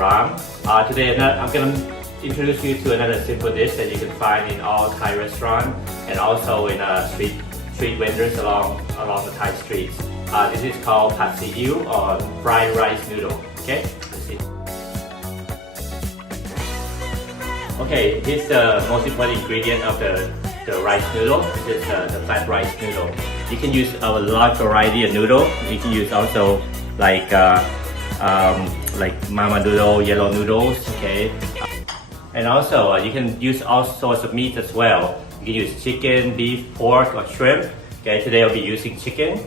Ram. Today I'm going to introduce you to another simple dish that you can find in all Thai restaurants and also in street vendors along the Thai streets. This is called pad see ew or fried rice noodle. Okay, let's see. Okay, this is the most important ingredient of the rice noodle. This is the flat rice noodle. You can use a large variety of noodle. You can use also like mama noodle, yellow noodles. Okay, and also you can use all sorts of meats as well. You can use chicken, beef, pork, or shrimp. Okay, today I'll be using chicken.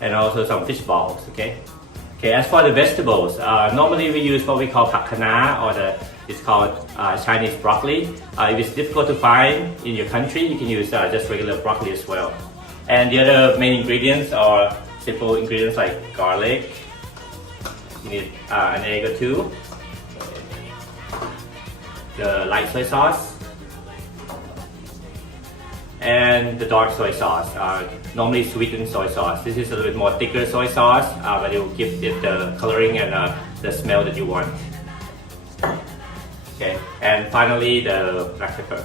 And also some fish balls, okay? Okay, as for the vegetables, normally we use what we call pak kana, or it's called Chinese broccoli. If it's difficult to find in your country, you can use just regular broccoli as well. And the other main ingredients are simple ingredients like garlic. You need an egg or two. The light soy sauce. And the dark soy sauce, normally sweetened soy sauce. This is a little bit more thicker soy sauce, but it will give it the coloring and the smell that you want. Okay, and finally the black pepper.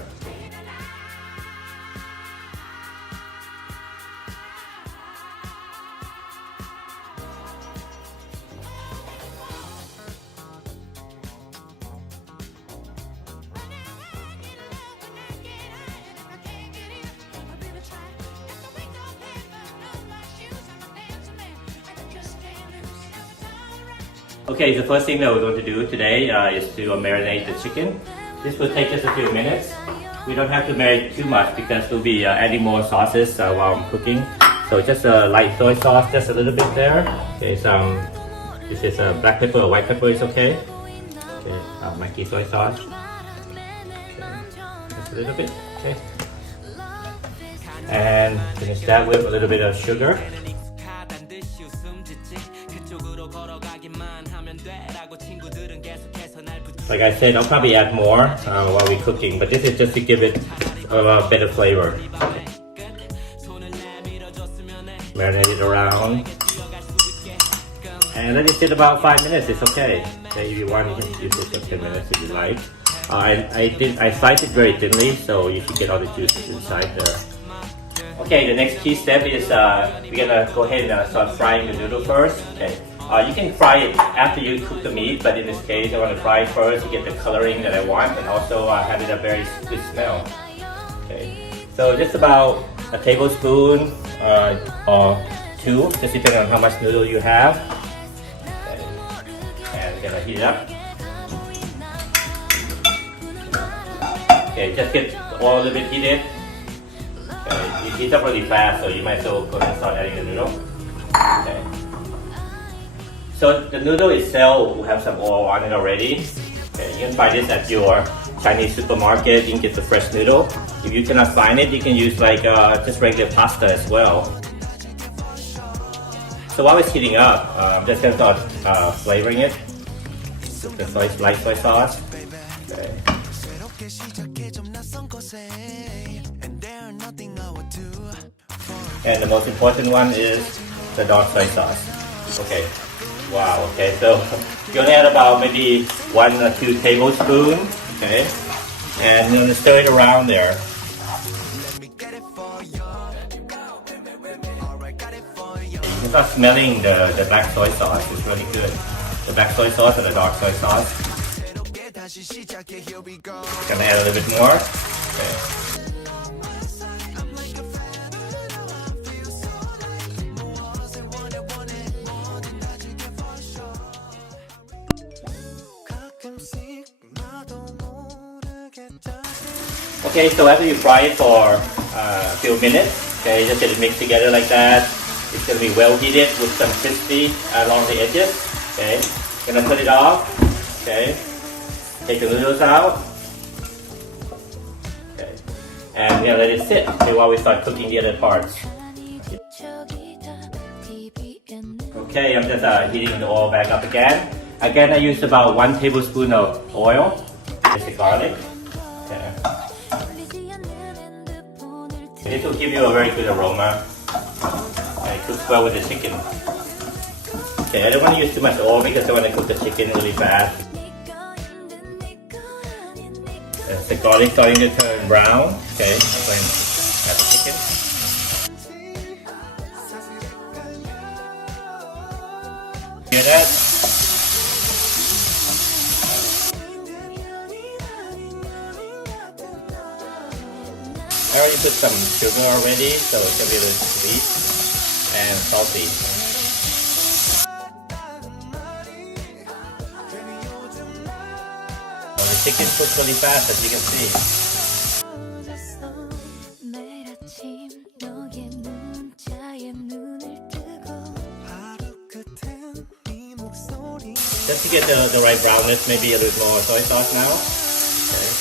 Okay, the first thing that we're going to do today is to marinate the chicken. This will take just a few minutes. We don't have to marinate too much because we'll be adding more sauces while I'm cooking. So just a light soy sauce, just a little bit there. Okay, this is black pepper or white pepper is okay. Okay, Maggi soy sauce. Okay, just a little bit. Okay, and finish that with a little bit of sugar. Like I said, I'll probably add more while we're cooking, but this is just to give it a better flavor. Okay. Marinate it around. And let it sit about 5 minutes, it's okay. Okay, if you want, you can use it for 10 minutes if you like. I sliced it very thinly, so you should get all the juices inside there. Okay, the next key step is we're gonna go ahead and start frying the noodle first. Okay. You can fry it after you cook the meat, but in this case I want to fry it first to get the coloring that I want and also have it a very good smell. Okay, so just about a tablespoon or two, just depending on how much noodle you have. Okay. And we're gonna heat it up. Okay, just get the oil a little bit heated. Okay, it heats up really fast, so you might as well go ahead and start adding the noodle. Okay. So the noodle itself will have some oil on it already. Okay, you can buy this at your Chinese supermarket. You can get the fresh noodle. If you cannot find it, you can use like just regular pasta as well. So while it's heating up, I'm just gonna start flavoring it with the light soy sauce. Okay. And the most important one is the dark soy sauce. Okay. Wow, okay, so you're gonna add about maybe 1 or 2 tablespoons, okay? And you're gonna stir it around there. You can start smelling the black soy sauce, it's really good. The black soy sauce and the dark soy sauce. Gonna add a little bit more. Okay. Okay, so after you fry it for a few minutes, okay, just get it mixed together like that. It's going to be well heated with some crispy along the edges. Okay, gonna put it off. Okay, take the noodles out. Okay, and we're gonna let it sit while we start cooking the other parts. Okay, I'm just heating the oil back up again. Again, I used about 1 tablespoon of oil. There's the garlic. Okay. This will give you a very good aroma. It cooks well with the chicken. Okay, I don't want to use too much oil because I want to cook the chicken really fast. As the garlic starting to turn brown, okay, I'm going to add the chicken. Hear that? I already put some sugar already, so it's going to be a little sweet and salty. The chicken cooks really fast, as you can see. Just to get the right brownness, maybe a little more soy sauce now. Okay.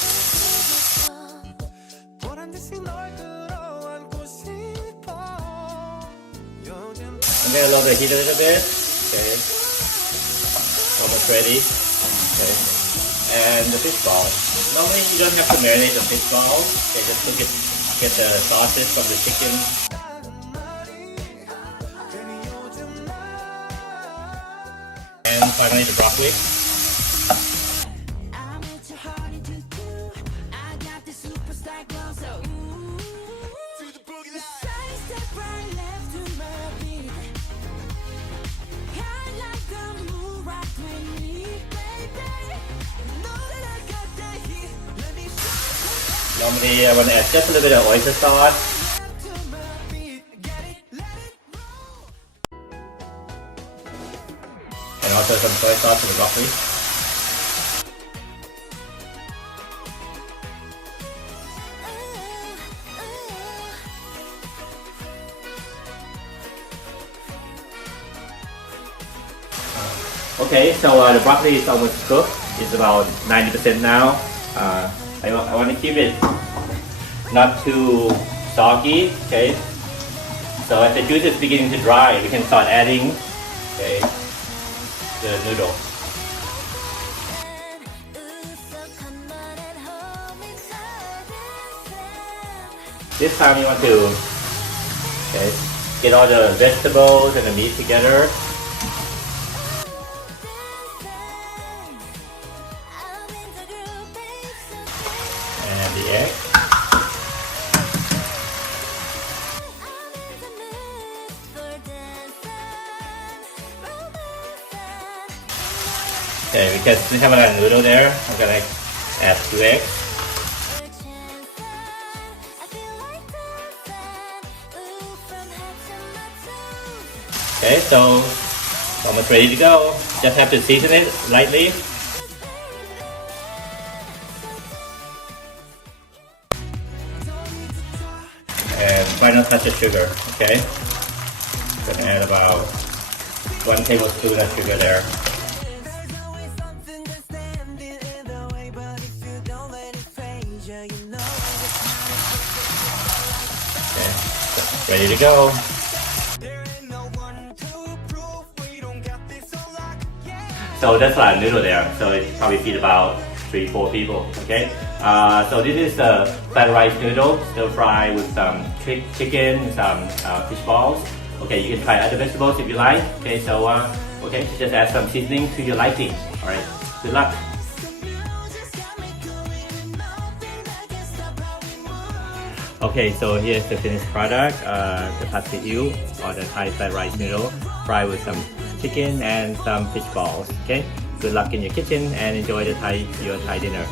I'm gonna lower the heat a little bit. Okay. Almost ready. Okay. And the fish ball. Normally you don't have to marinate the fish ball. Okay, just cook it, get the sauces from the chicken. And finally the broccoli. Normally I want to add just a little bit of oyster sauce. And also some soy sauce for the broccoli. Okay, so the broccoli is almost cooked. It's about 90% now. I want to keep it not too soggy, okay? So as the juice is beginning to dry, we can start adding, okay, the noodle. This time you want to, okay, get all the vegetables and the meat together. And the egg. Okay, because we have a noodle there, I'm gonna add 2 eggs. Okay, so almost ready to go. Just have to season it lightly. And final touch of sugar, okay? Gonna add about 1 tablespoon of sugar there. Okay, ready to go. So that's our noodle there. So it probably feed about 3-4 people. Okay. So this is a fried rice noodle, stir fry with some chicken, some fish balls. Okay, you can try other vegetables if you like. Okay, so okay, just add some seasoning to your liking. All right. Good luck. Okay, so here's the finished product, the pad see ew or the Thai fried rice noodle, fried with some chicken and some fish balls. Okay, good luck in your kitchen and enjoy your Thai dinner.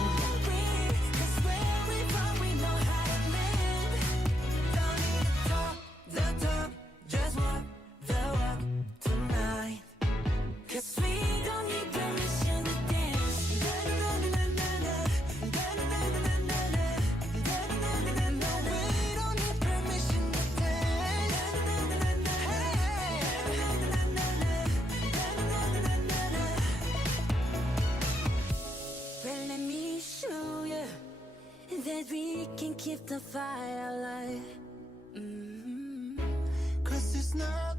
That we can keep the fire alive. 'Cause it's not